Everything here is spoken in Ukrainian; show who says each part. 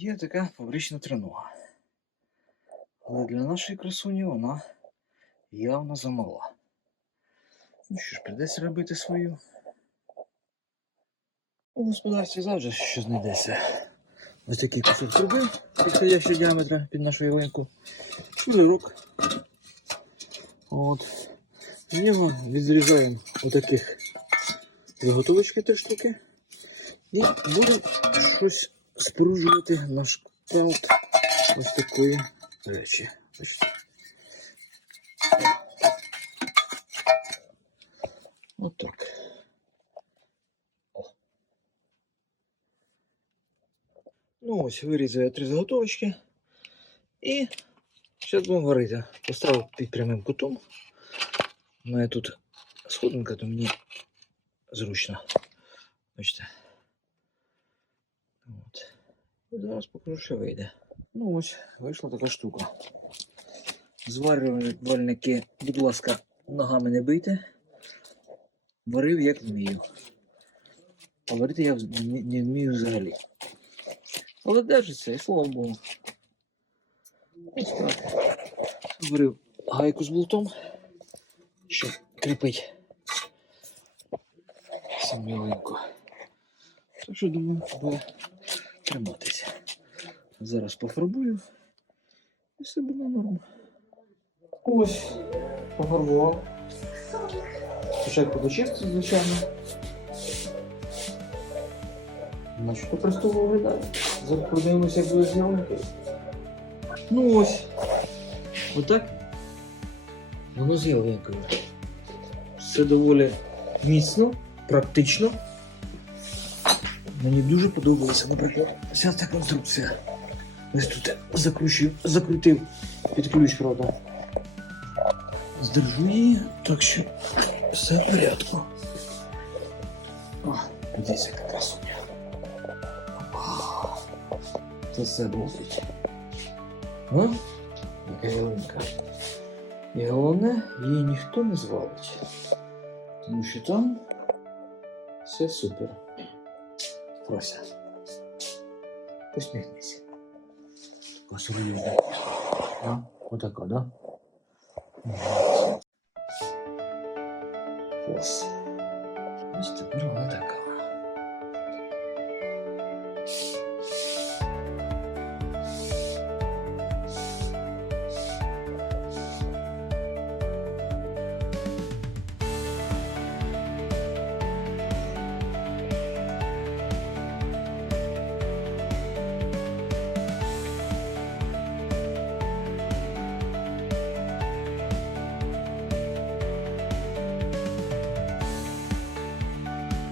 Speaker 1: Є така фабрична тринога. Але для нашої красуні вона явно замала. Ну що ж, прийдеться робити свою. У господарстві завжди що знайдеться. Ось такий кусок труби, підходящого діаметра під нашу ялинку. Швелерок. От. В нього відрізаємо отаких заготовочки три штуки. І будемо щось споруджувати на кшталт ось такої речі. Отак. Ну ось вирізаю я три заготовочки. І зараз будемо варити. Поставив під прямим кутом. У мене тут сходинка, то мені зручно. Бачите. Зараз покажу, що вийде. Ну ось, вийшла така штука. Зварювальники, будь ласка, ногами не бийте. Варив як вмію. А варити я не вмію взагалі. Але держиться, і слава Богу. Ось так. Варив гайку з болтом, щоб кріпить саму ялинку. Так що думаю, буде триматися. Зараз пофарбую і все буде норм. Ось, пофарбував. Спочатку дочистив, звичайно. Значить, просто виглядає. Зараз подивимося, як буде з ялинкою. Ну ось. Отак. Воно з ялинкою. Все доволі міцно, практично. Мені дуже подобалася, наприклад, вся ця конструкція. Ось тут закручив, закрутив під ключ, правда. Здержу її, так що все в порядку. О, подивіться, яка красуня. Це все досить. А? Яка ялинка. І головне, її ніхто не звалить. Тому що там все супер. Прося. Посміхнися. Така серйозна. А? Отака, да? Ось. Ось тепер вона така.